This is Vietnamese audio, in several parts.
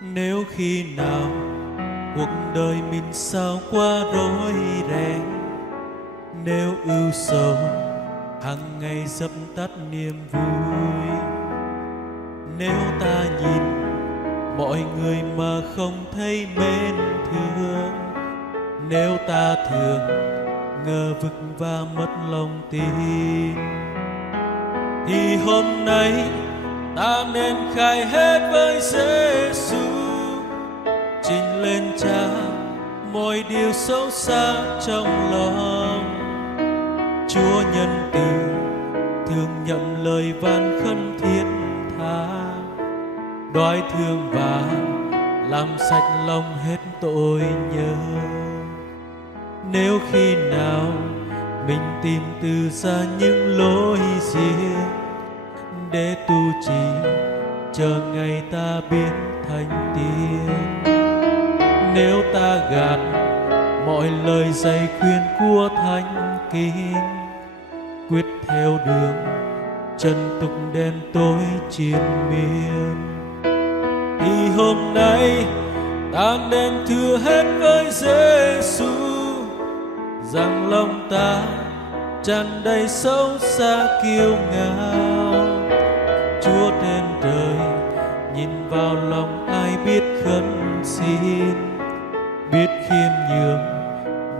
Nếu khi nào cuộc đời mình sao qua rối ren, nếu ưu sầu hàng ngày dập tắt niềm vui, nếu ta nhìn mọi người mà không thấy mến thương, nếu ta thường ngờ vực và mất lòng tin, thì hôm nay ta nên khai hết với Giêsu, trình lên Cha mọi điều xấu xa trong lòng. Chúa nhân từ thương nhậm lời van khấn thiết tha, đoái thương và làm sạch lòng hết tội nhớ. Nếu khi nào mình tìm từ ra những lối riêng để tu trì, chờ ngày ta biến thành tiên. Nếu ta gạt mọi lời dạy khuyên của Thánh Kinh, quyết theo đường trần tục đen tối triền miên, thì hôm nay ta nên thưa hết với Giêsu rằng lòng ta tràn đầy xấu xa kiêu ngạo. Chúa trên trời nhìn vào lòng ai biết khấn xin, biết khiêm nhường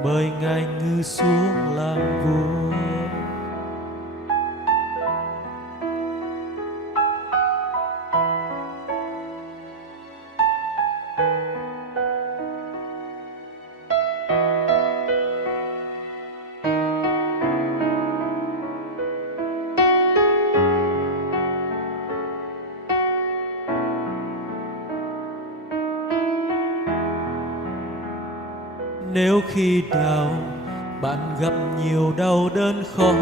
mời Ngài ngự xuống làm vua. Nếu khi nào bạn gặp nhiều đau đớn khó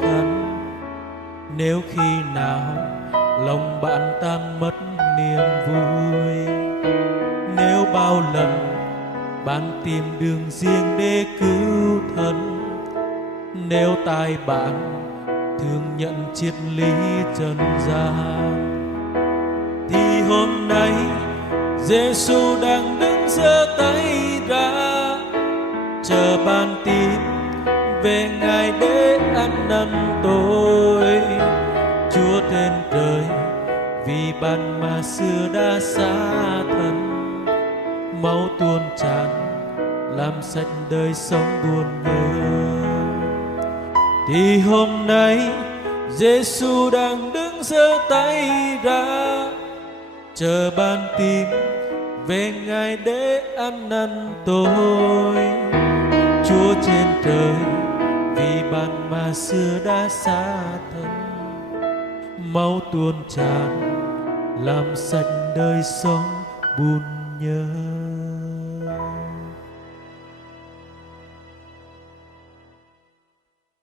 khăn, nếu khi nào lòng bạn tan mất niềm vui, nếu bao lần bạn tìm đường riêng để cứu thân, nếu tai bạn thường nhận triết lý trần gian, thì hôm nay Giêsu đang đứng giơ tay ra, chờ ban tin về Ngài để ăn năn tôi. Chúa trên trời vì bạn mà xưa đã xa thân, máu tuôn tràn làm sạch đời sống buồn nhớ. Thì hôm nay Giêsu đang đứng giơ tay ra, chờ ban tin về Ngài để ăn năn tôi. Chúa trên trời vì bạn mà xưa đã xa thân, máu tuôn tràn làm sạch đời sống buồn nhớ.